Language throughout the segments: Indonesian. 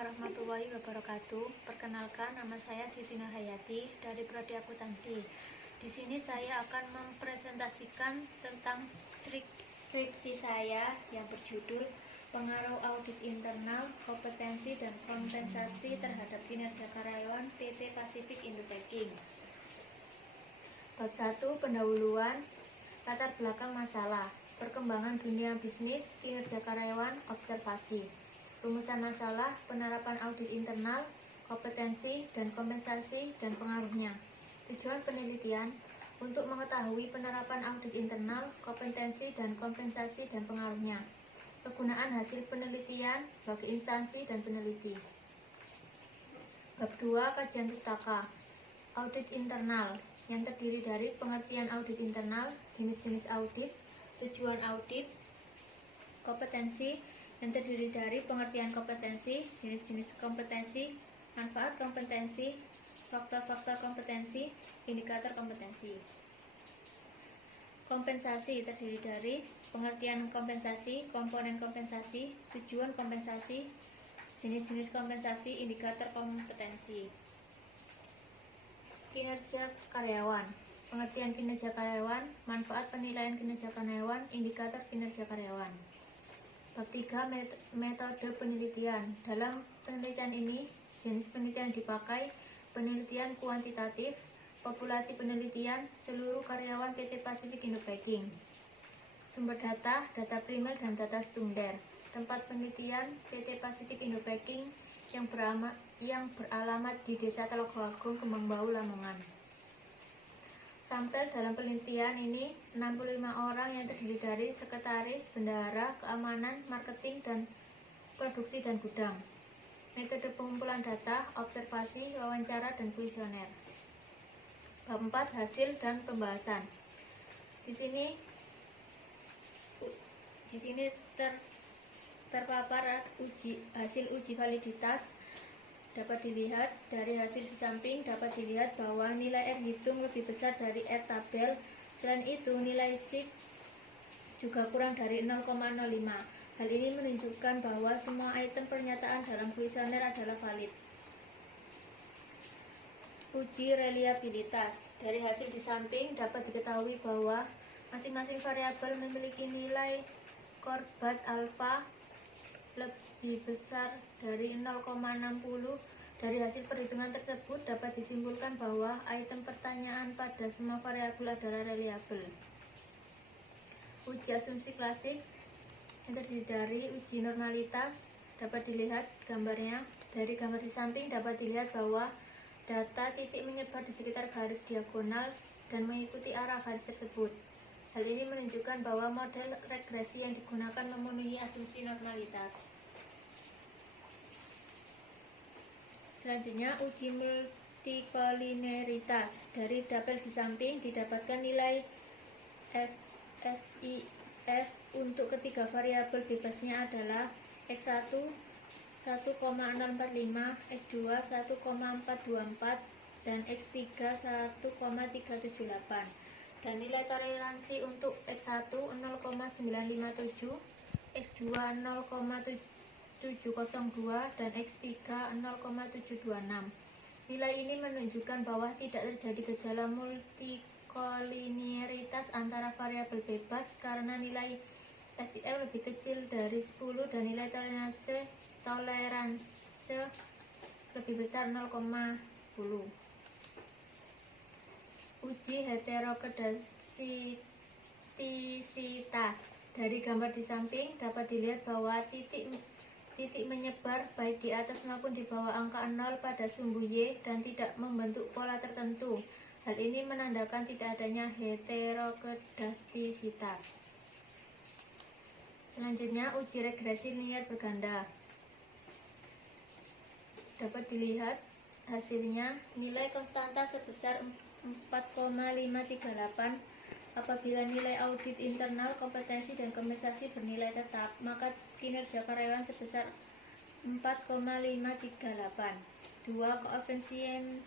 warahmatullahi wabarakatuh. Perkenalkan, nama saya Siti Nurhayati dari Prodi Akuntansi. Di sini saya akan mempresentasikan tentang skripsi saya yang berjudul Pengaruh Audit Internal, Kompetensi dan Kompensasi terhadap Kinerja Karyawan PT Pacific Indo Packing. Bab 1, pendahuluan, latar belakang masalah, perkembangan dunia bisnis, kinerja karyawan, observasi. Rumusan masalah, penerapan audit internal, kompetensi dan kompensasi dan pengaruhnya. Tujuan penelitian untuk mengetahui penerapan audit internal, kompetensi dan kompensasi dan pengaruhnya. Kegunaan hasil penelitian bagi instansi dan peneliti. Bab 2, kajian pustaka. Audit internal yang terdiri dari pengertian audit internal, jenis-jenis audit, tujuan audit, kompetensi yang terdiri dari pengertian kompetensi, jenis-jenis kompetensi, manfaat kompetensi, faktor-faktor kompetensi, indikator kompetensi. Kompensasi terdiri dari pengertian kompensasi, komponen kompensasi, tujuan kompensasi, jenis-jenis kompensasi, indikator kompetensi. Kinerja karyawan, pengertian kinerja karyawan, manfaat penilaian kinerja karyawan, indikator kinerja karyawan. Bab 3, metode penelitian. Dalam penelitian ini, jenis penelitian dipakai, penelitian kuantitatif, populasi penelitian, seluruh karyawan PT Pacific Indo Packing. Sumber data, data primer dan data sekunder. Tempat penelitian PT Pacific Indo Packing yang beralamat di Desa Telogoagung, Kembangbau, Lamongan. Sampel dalam penelitian ini 65 orang yang terdiri dari sekretaris, bendahara, keamanan, marketing, dan produksi dan gudang. Metode pengumpulan data, observasi, wawancara, dan kuesioner. Bab 4, hasil dan pembahasan. Di sini terpapar hasil uji validitas. Dapat dilihat dari hasil di samping, dapat dilihat bahwa nilai R hitung lebih besar dari R tabel. Selain itu, nilai SIP juga kurang dari 0,05. Hal ini menunjukkan bahwa semua item pernyataan dalam kuesioner adalah valid. Uji reliabilitas. Dari hasil di samping dapat diketahui bahwa masing-masing variabel memiliki nilai korbat alfa lebih besar dari 0,60. Dari hasil perhitungan tersebut dapat disimpulkan bahwa item pertanyaan pada semua variabel adalah reliabel. Uji asumsi klasik yang terdiri dari uji normalitas. Dapat dilihat gambarnya. Dari gambar di samping dapat dilihat bahwa data titik menyebar di sekitar garis diagonal dan mengikuti arah garis tersebut. Hal ini menunjukkan bahwa model regresi yang digunakan memenuhi asumsi normalitas. Selanjutnya, uji multikolineritas. Dari tabel di samping didapatkan nilai FIF untuk ketiga variabel bebasnya adalah X1 1,045, X2 1,424, dan X3 1,378. Dan nilai toleransi untuk X1 0,957, X2 0,702, dan X3 0,726. Nilai ini menunjukkan bahwa tidak terjadi gejala multikolineritas antara variabel bebas karena nilai FIF lebih kecil dari 10 dan nilai toleransi lebih besar 0,10. Uji heterokedastisitas. Dari gambar di samping dapat dilihat bahwa titik menyebar baik di atas maupun di bawah angka 0 pada sumbu Y dan tidak membentuk pola tertentu. Hal ini menandakan tidak adanya heterokedastisitas. Selanjutnya, uji regresi linear berganda. Dapat dilihat hasilnya, nilai konstanta sebesar 4,538. Apabila nilai audit internal, kompetensi, dan kompensasi bernilai tetap, maka kinerja karyawan sebesar 4,538. 2. Koefisien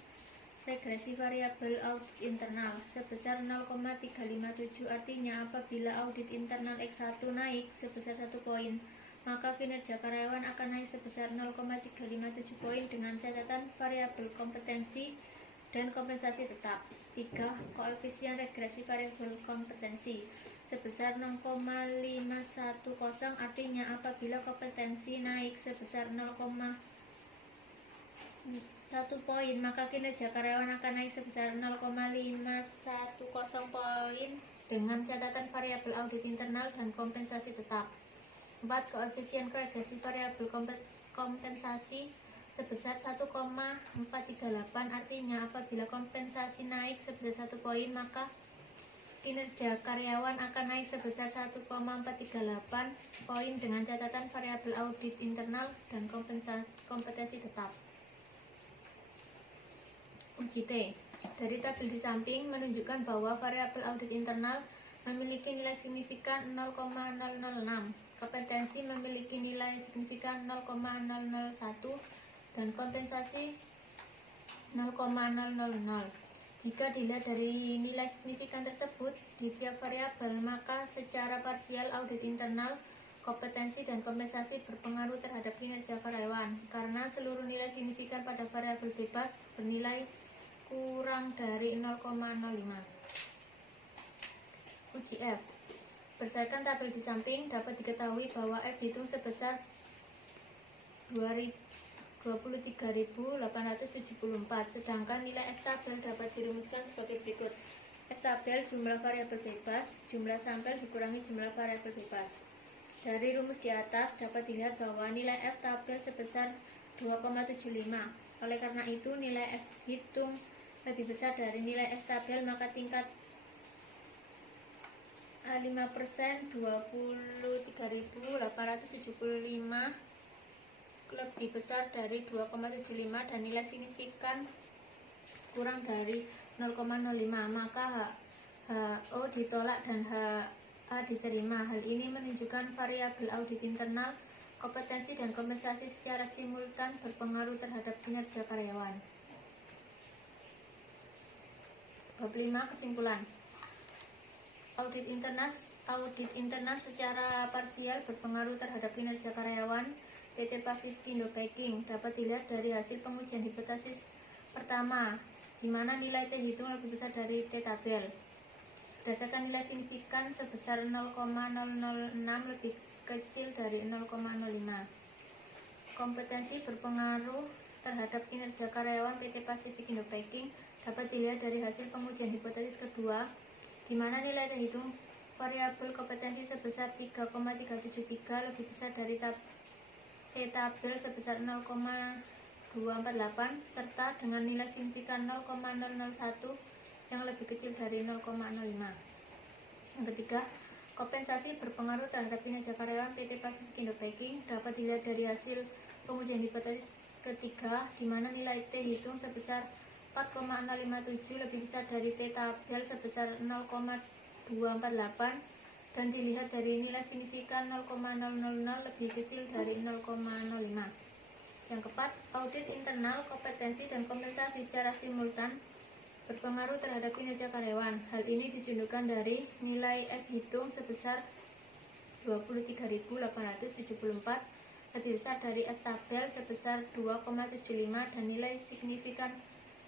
regresi variabel audit internal sebesar 0,357. Artinya, apabila audit internal X1 naik sebesar 1 poin, maka kinerja karyawan akan naik sebesar sebesar 0,357 poin dengan catatan variabel kompetensi dan kompensasi tetap. 3. Koefisien regresi variabel kompetensi sebesar 0,510, artinya apabila kompetensi naik sebesar 0,1 poin, maka kinerja karyawan akan naik sebesar 0,510 poin dengan catatan variabel audit internal dan kompensasi tetap. 4. Koefisien regresi variabel kompensasi sebesar 1,438, artinya apabila kompensasi naik sebesar 1 poin, maka kinerja karyawan akan naik sebesar 1,438 poin dengan catatan variabel audit internal dan kompetensi tetap. Uji T. Dari tabel di samping menunjukkan bahwa variabel audit internal memiliki nilai signifikan 0,006, kompetensi memiliki nilai signifikan 0,001, dan kompensasi 0,000. Jika dilihat dari nilai signifikan tersebut di tiap variabel, maka secara parsial audit internal, kompetensi, dan kompensasi berpengaruh terhadap kinerja karyawan, karena seluruh nilai signifikan pada variabel bebas bernilai kurang dari 0,05. Uji F. Berdasarkan tabel di samping, dapat diketahui bahwa F dihitung sebesar 23.874, sedangkan nilai F tabel dapat dirumuskan sebagai berikut. F tabel jumlah variabel bebas, jumlah sampel dikurangi jumlah variabel bebas. Dari rumus di atas dapat dilihat bahwa nilai F tabel sebesar 2,75. Oleh karena itu, nilai F hitung lebih besar dari nilai F tabel, maka tingkat 5%, 23.875 lebih besar dari 2,75 dan nilai signifikan kurang dari 0,05, maka HO ditolak dan HA diterima. Hal ini menunjukkan variabel audit internal, kompetensi, dan kompensasi secara simultan berpengaruh terhadap kinerja karyawan. Bab 5. Kesimpulan. Audit internal secara parsial berpengaruh terhadap kinerja karyawan PT Pacific Indo Packing. Dapat dilihat dari hasil pengujian hipotesis pertama, di mana nilai T hitung lebih besar dari T tabel. Berdasarkan nilai signifikan sebesar 0,006 lebih kecil dari 0,05. Kompetensi berpengaruh terhadap kinerja karyawan PT Pacific Indo Packing. Dapat dilihat dari hasil pengujian hipotesis kedua, di mana nilai T hitung variabel kompetensi sebesar 3,373 lebih besar dari T tabel sebesar 0,248 serta dengan nilai signifikan 0,001 yang lebih kecil dari 0,05. Yang ketiga, kompensasi berpengaruh terhadap kinerja karyawan PT Pacific Indo Packing. Dapat dilihat dari hasil pengujian hipotesis ketiga, di mana nilai T hitung sebesar 4,657 lebih besar dari T tabel sebesar 0,248 dan dilihat dari nilai signifikan 0,000 lebih kecil dari 0,05. Yang keempat, audit internal, kompetensi, dan kompensasi secara simultan berpengaruh terhadap kinerja karyawan. Hal ini ditunjukkan dari nilai F hitung sebesar 23.874 lebih besar dari F tabel sebesar 2,75 dan nilai signifikan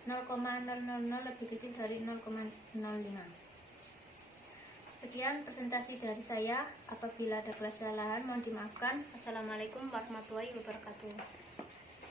0,000 lebih kecil dari 0,05. Sekian presentasi dari saya. Apabila ada kesalahan mohon dimaafkan. Assalamualaikum warahmatullahi wabarakatuh.